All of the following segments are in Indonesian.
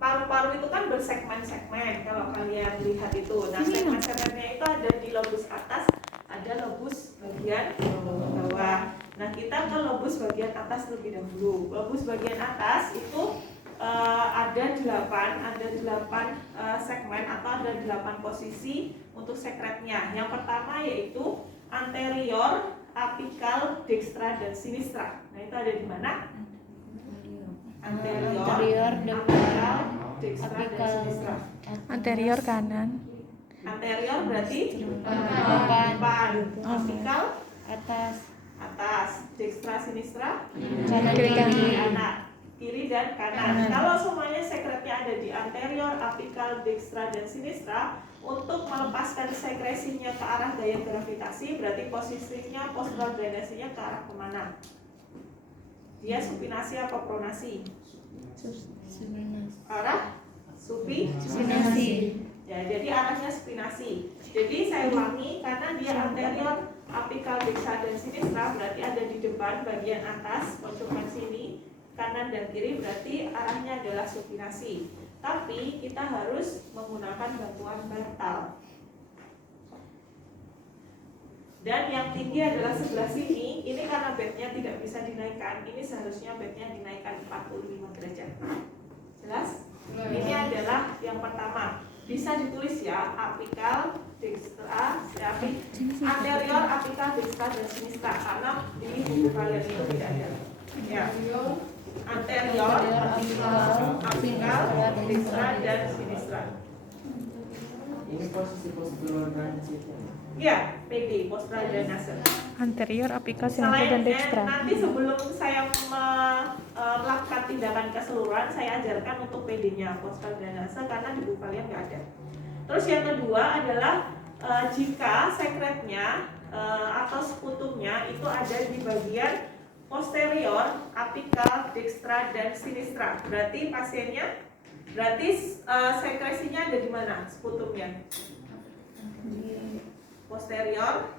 paru-paru itu kan bersegmen-segmen kalau kalian lihat itu. Nah, segmen-segmennya itu ada di lobus atas, ada lobus bagian bawah. Nah, kita ke lobus bagian atas lebih dahulu. Lobus bagian atas itu ada 8 segmen atau ada 8 posisi untuk sekretnya. Yang pertama yaitu anterior, apikal, dekstra, dan sinistra. Nah, itu ada di mana? Anterior, apikal, dekstra, dan sinistra. Anterior kanan. Anterior berarti depan, apikal atas, dekstra, sinistra kiri dan kanan. Kalau semuanya sekretnya ada di anterior, apikal, dekstra, dan sinistra, untuk melepaskan sekresinya ke arah gaya gravitasi, berarti posisinya postural drainasinya ke arah kemana? Dia supinasi apa pronasi? Arah supinasi. Ya, jadi arahnya supinasi. Jadi saya ulangi, karena dia anterior, apikal, dekstra, dan sinistra, berarti ada di depan bagian atas pojokan sini, kanan dan kiri, berarti arahnya adalah supinasi. Tapi kita harus menggunakan bantuan bantal. Dan yang tinggi adalah sebelah sini. Ini karena bednya tidak bisa dinaikkan, ini seharusnya bednya dinaikkan 45 derajat. Jelas? Ini adalah yang pertama. Bisa ditulis ya, apikal, dekstra, anterior, apikal, dekstra, dan sinistra. Karena di buku kalian itu tidak ada. Ya. Anterior, apikal, dekstra, dan sinistra. Ini posisi postural drainase. Ya, PD, postural drainase. Anterior, apikal, sinistra, dan dekstra. Nanti sebelum saya melakukan tindakan keseluruhan, saya ajarkan untuk PD-nya, postural drainase, karena di buku kalian nggak ada. Terus yang kedua adalah jika sekretnya atau sekutumnya itu ada di bagian posterior, apikal, dekstra, dan sinistra. Berarti sekresinya ada di mana sekutumnya? Posterior,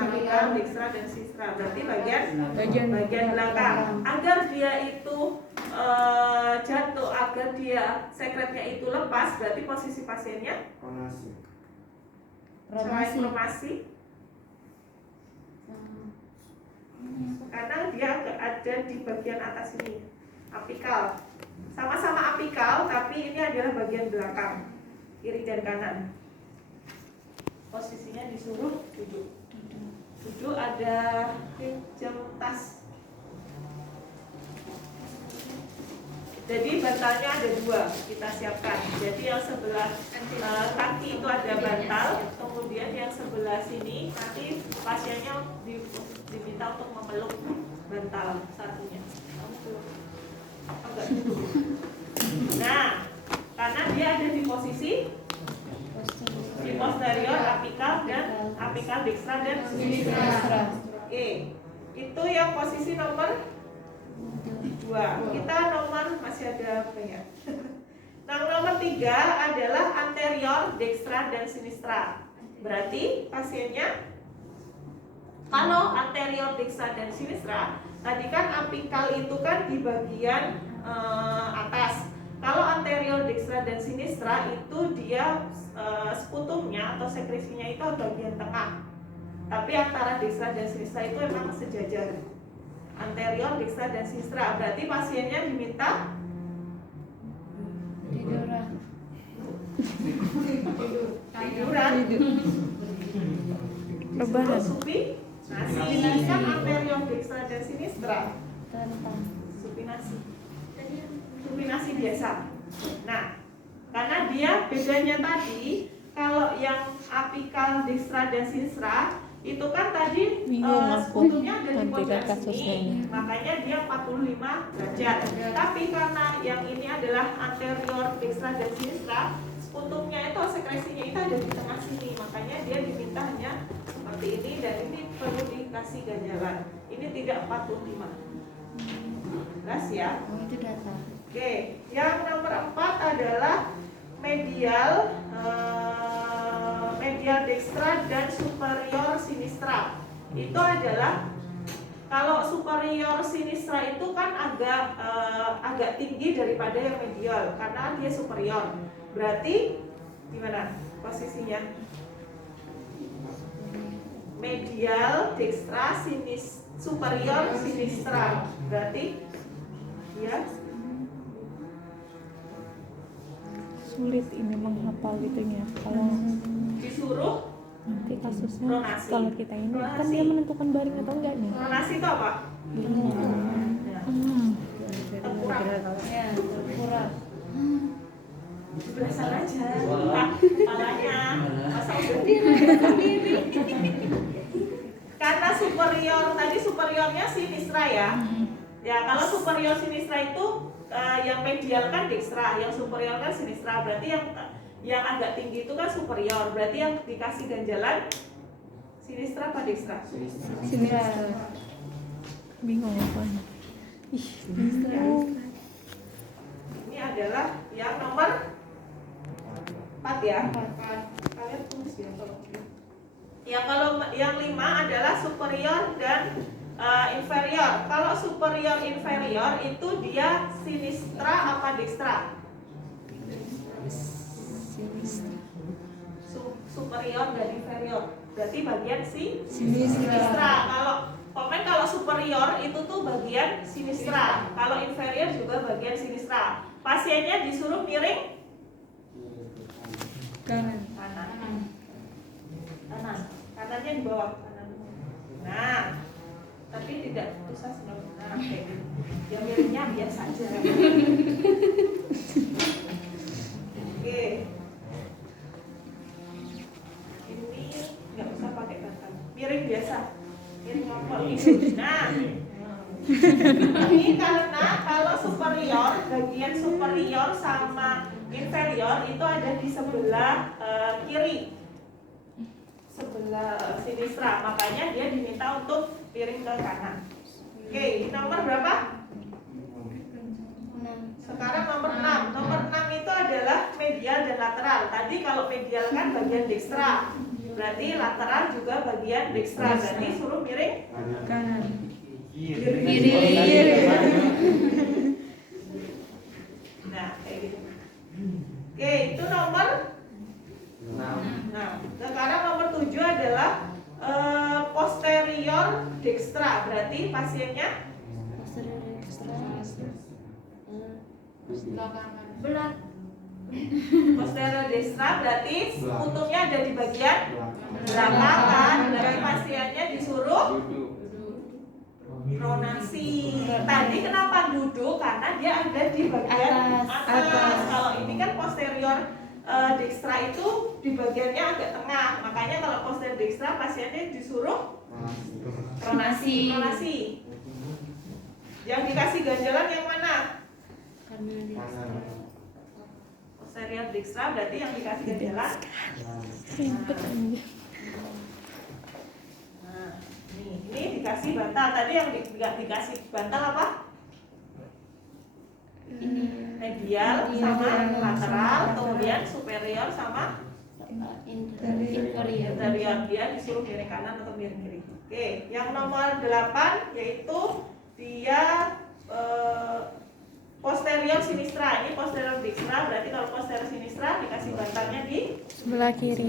apikal, dekstra, dan sinistra. Berarti bagian belakang. Agar dia itu jatuh, agar dia sekretnya itu lepas, berarti posisi pasiennya promasi. Karena dia ada di bagian atas ini, apikal. Sama-sama apikal, tapi ini adalah bagian belakang, kiri dan kanan. Posisinya disuruh duduk. Duduk, ada jam tas. Jadi bantalnya ada 2, kita siapkan. Jadi yang sebelah kaki itu ada bantal, kemudian yang sebelah sini nanti pasiennya diminta untuk memeluk bantal satunya. Agak duduk. Nah, karena dia ada di posisi di posterior, apikal, dan apikal, dekstra, dan sinistra. Itu yang posisi nomor 2. Kita masih ada banyak. Nah, nomor 3 adalah anterior, dekstra, dan sinistra. Berarti pasiennya kalau anterior, dekstra, dan sinistra, tadi kan apikal itu kan di bagian atas. Kalau anterior, dekstra, dan sinistra itu dia sekutumnya atau sekresinya itu bagian tengah. Tapi antara dekstra dan sinistra itu memang sejajar. Anterior, dekstra, dan sinistra. Berarti pasiennya diminta tiduran. Rebahan. Supinasi kan anterior, dekstra, dan sinistra. Supinasi biasa. Nah, karena dia bedanya tadi, kalau yang apikal, dekstra, dan sinistra itu kan tadi sekutunya ada di pojok sini, makanya dia 45 derajat. Tapi karena yang ini adalah anterior, dekstra, dan sinistra, sekutumnya itu sekresinya itu ada di tengah sini, makanya dia diminta hanya seperti ini, dan ini perlu dikasih ganjalan. Ini tidak 45. Jelas ya? Itu data. Oke, yang nomor 4 adalah medial dekstra dan superior sinistra. Itu adalah Kalau superior sinistra itu kan agak tinggi daripada yang medial karena dia superior. Berarti gimana posisinya? Medial, dextra, superior, sinistra. Berarti ya Sulit ini menghafal gitunya. Kalau disuruh nanti kasusnya pronasi. kalau kita ini kan Pronasi. dia menentukan baring atau enggak nih. Pronasi itu apa? Nah, tengkurap. Ya, kurang. Sebelah sana aja. Kepalanya. Masa udah sendiri. Karena superior tadi superiornya sinistra ya. Ya kalau superior sinistra itu yang medial kan dextra, yang superior kan sinistra. Berarti yang agak tinggi itu kan superior. Berarti yang dikasih ganjalan sinistra apa dextra? Sinistra. Bingung apa? Ih, bingung. Ini adalah yang nomor 4 ya. Kalian tulis ya kalau. Ya kalau yang 5 adalah superior dan inferior. Kalau superior inferior itu dia sinistra apa dextra? Superior dan inferior. Berarti bagian sinistra. Kalau superior itu tuh bagian sinistra. Kalau inferior juga bagian sinistra. Pasiennya disuruh miring Kanan. kanannya di bawah kanan. Nah, tapi tidak usah benar kayak gitu. Ya miringnya biasa aja. Oke. Ini nggak usah pakai bantal. Miring biasa. Miring normal gitu. Nah. Ini karena kalau superior, bagian superior sama inferior itu ada di sebelah kiri, sebelah sinistra, makanya dia diminta untuk piring ke kanan. Oke, nomor berapa? Sekarang nomor 6. Nomor 6 itu adalah medial dan lateral. Tadi kalau medial kan bagian dextra, berarti lateral juga bagian dextra. Berarti suruh miring Kanan. Kiri. Nah, kayak gitu. Oke, itu nomor. Nah, sekarang nomor 7 adalah posterior dextra. Berarti pasiennya Belat. posterior dextra berarti untungnya ada di bagian belakang kan. Berarti pasiennya disuruh pronasi. Tadi kenapa duduk? Karena dia ada di bagian atas. Kalau ini kan posterior dextra itu di bagiannya agak tengah. Makanya kalau posterior dextra pasiennya disuruh pronasi. Yang dikasih ganjalan yang mana? Posterior dextra berarti yang dikasih ganjalan. Ribet aja. Nah, ini dikasih bantal. Tadi yang dikasih bantal apa? Medial sama lateral, kemudian superior sama inferior. Dia disuruh miring kanan atau miring kiri. Oke, yang nomor 8 yaitu dia posterior sinistra. Ini posterior dextra, berarti kalau posterior sinistra dikasih bantalnya di Sebelah kiri.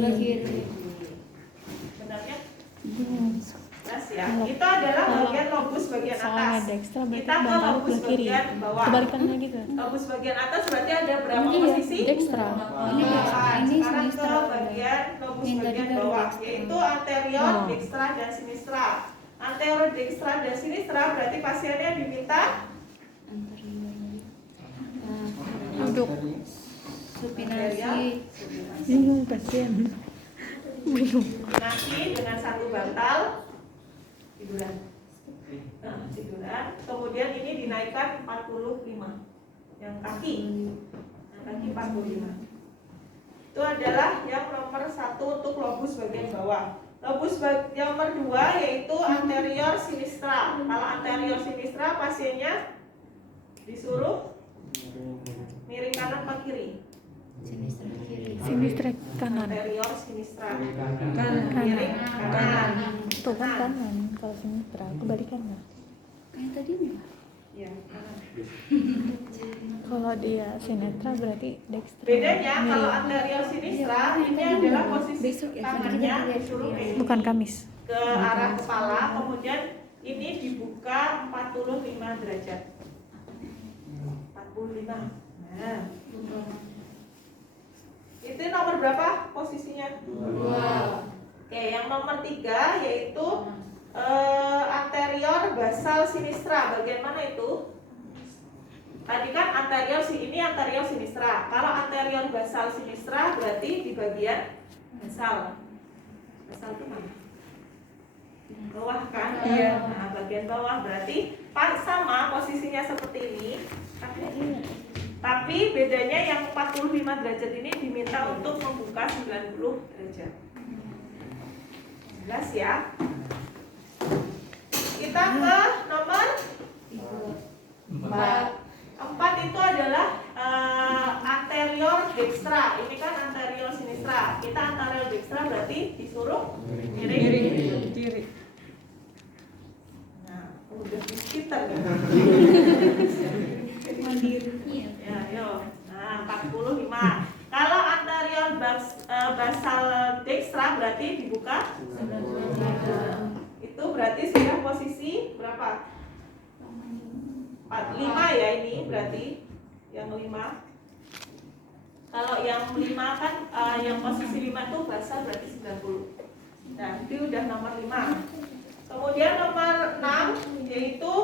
benarnya Bingung. jelas ya. Itu adalah bagian lobus bagian Soalnya atas. dextra berarti Kita ke bantal lobus sebelah kiri. bagian bawah. Kebalikannya gitu. Lobus bagian atas berarti ada berapa Iya, posisi? dextra. Ini Sekarang sinistra. ke bagian lobus Yang tadi bagian baru bawah, dextra. yaitu anterior, Oh. dextra, dan sinistra. Anterior, dextra, dan sinistra berarti pasiennya diminta Duduk. Supinasi. Bingung pasien. Bingung. nasi dengan satu bantal tiduran. Nah, tiduran. Kemudian ini dinaikkan 45. Yang kaki 45. Itu adalah yang nomor 1 untuk lobus bagian bawah. Lobus yang nomor 2 yaitu anterior sinistra. Kalau anterior sinistra pasiennya disuruh miring kanan atau kiri? Sinistra kiri. Sinistra kanan. Anterior sinistra. Kanan. Miring kanan. Tuh kan kanan. Kalau sinistra, kebalikan nggak? Yang tadi enggak? Ya. Kalau dia sinetra berarti dextra. Bedanya kalau Miring. anterior sinistra Iya, ini kan adalah dulu. posisi Besok ya, tangannya kerja disuruh dia. kayak gini, Bukan Kamis. ke arah kepala, kemudian ini dibuka 45 derajat. 45. Nah, itu nomor berapa posisinya? 2. Oke, yang nomor 3 yaitu anterior basal sinistra. Bagian mana itu? Tadi kan anterior ini anterior sinistra. Kalau anterior basal sinistra berarti di bagian basal. Basal itu mana? Bawah kan? Iya. Nah, bagian bawah berarti sama posisinya seperti ini. Tapi bedanya yang 45 derajat ini diminta untuk membuka 90 derajat. Jelas ya? Kita ke nomor 4. 4 itu adalah anterior dextra. Ini kan anterior sinistra. Kita anterior dextra berarti disuruh miring kiri. Nah, udah di sekitar nih. Ya, yuk. Nah, 45. Kalau anterior basal dextra berarti dibuka 90. Itu berarti sudah posisi berapa? 5 ya ini berarti yang 5. Kalau yang 5 kan yang posisi 5 itu basal berarti 90. Nah, itu udah nomor 5. Kemudian nomor 6 yaitu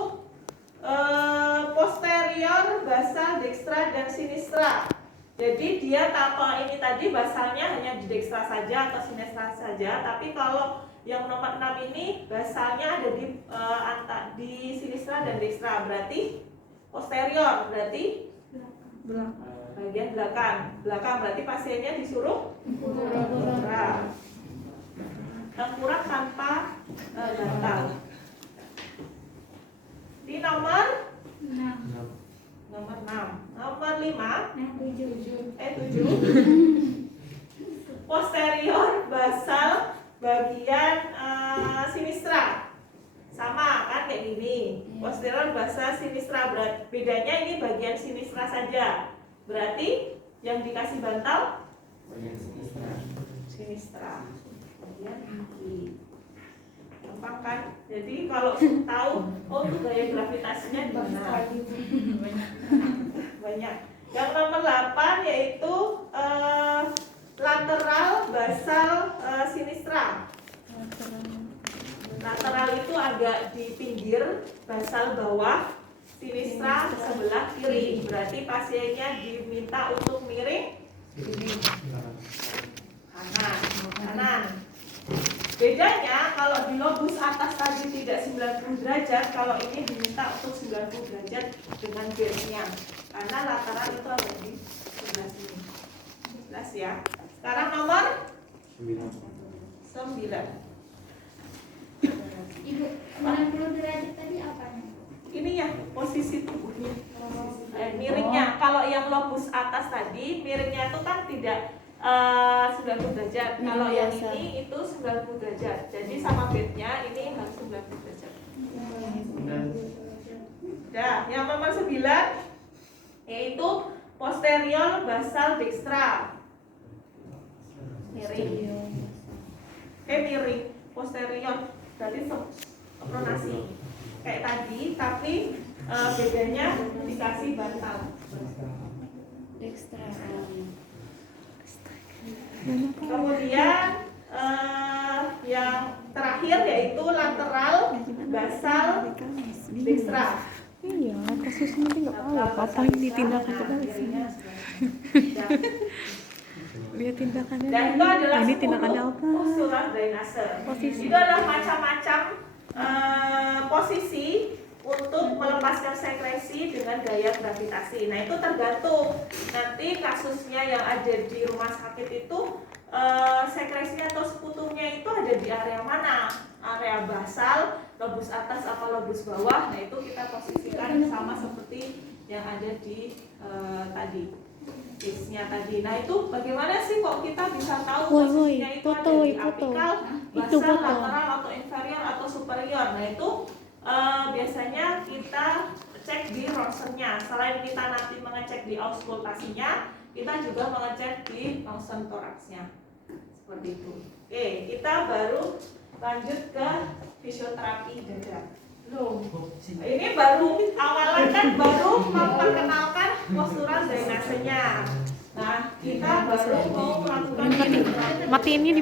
posterior basal dextra dan sinistra. Jadi dia kalau ini tadi basalnya hanya di dextra saja atau sinistra saja, tapi kalau yang nomor 6 ini basalnya ada di sinistra dan dextra, berarti posterior berarti bagian belakang. Belakang berarti pasiennya disuruh tengkurap. Tengkurap tanpa bantal. Di nomor 6. Nomor 5. 7. Posterior basal bagian sinistra. Sama kan kayak gini. Posterior basal sinistra, bedanya ini bagian sinistra saja. Berarti yang dikasih bantal sinistra. Bagian kaki. Gampang kan? Jadi kalau tahu itu gaya gravitasinya di mana? Banyak. Yang nomor 8 yaitu lateral basal sinistra. Lateral itu agak di pinggir, basal bawah, sinistra sebelah kiri. Berarti pasiennya diminta untuk miring kanan. Bedanya kalau di lobus atas tadi tidak 90 derajat, kalau ini diminta untuk 90 derajat dengan base-nya. Karena lateral itu ada di sebelah sini. Jelas ya. Sekarang nomor 9. Ibu, 90 derajat tadi apa? Ini ya posisi tubuhnya. Miringnya. Kalau yang lobus atas tadi, miringnya itu kan tidak 90 derajat. Kalau yang ini itu 90 derajat. Jadi sama bednya ini harus 90 derajat. Nah, yang nomor 9 yaitu posterior basal dextra. Miring. Miring. Posterior berarti pronasi kayak tadi, tapi bedanya dikasih bantal. Dextra. Kemudian yang terakhir yaitu lateral basal dextra. Iya, kasusnya nanti nggak tahu apa yang ditindakan kebalik sih. Lihat tindakannya. Dan itu adalah ini tindakannya 10 apa? postulat drainase. Posisi. Itu adalah macam-macam posisi untuk melepaskan sekresi dengan gaya gravitasi. Nah, itu tergantung nanti kasusnya yang ada di rumah sakit itu sekresi atau sekutumnya itu ada di area mana? Area basal, lobus atas atau lobus bawah. Nah, itu kita posisikan sama seperti yang ada di tadi. fish-nya tadi. Nah itu bagaimana sih kok kita bisa tahu Woi, posisinya itu foto, ada di foto. apikal, Itu basal, foto. lateral, atau inferior, atau superior. Nah itu biasanya kita cek di ronsennya. Selain kita nanti mengecek di auskultasinya, kita juga mengecek di ronsen toraksnya. Seperti itu. Oke, kita baru lanjut ke fisioterapi dada. Loh, ini baru awalan kan, baru memperkenalkan postural drainasenya. Nah, kita baru mau melakukan Matiin ini di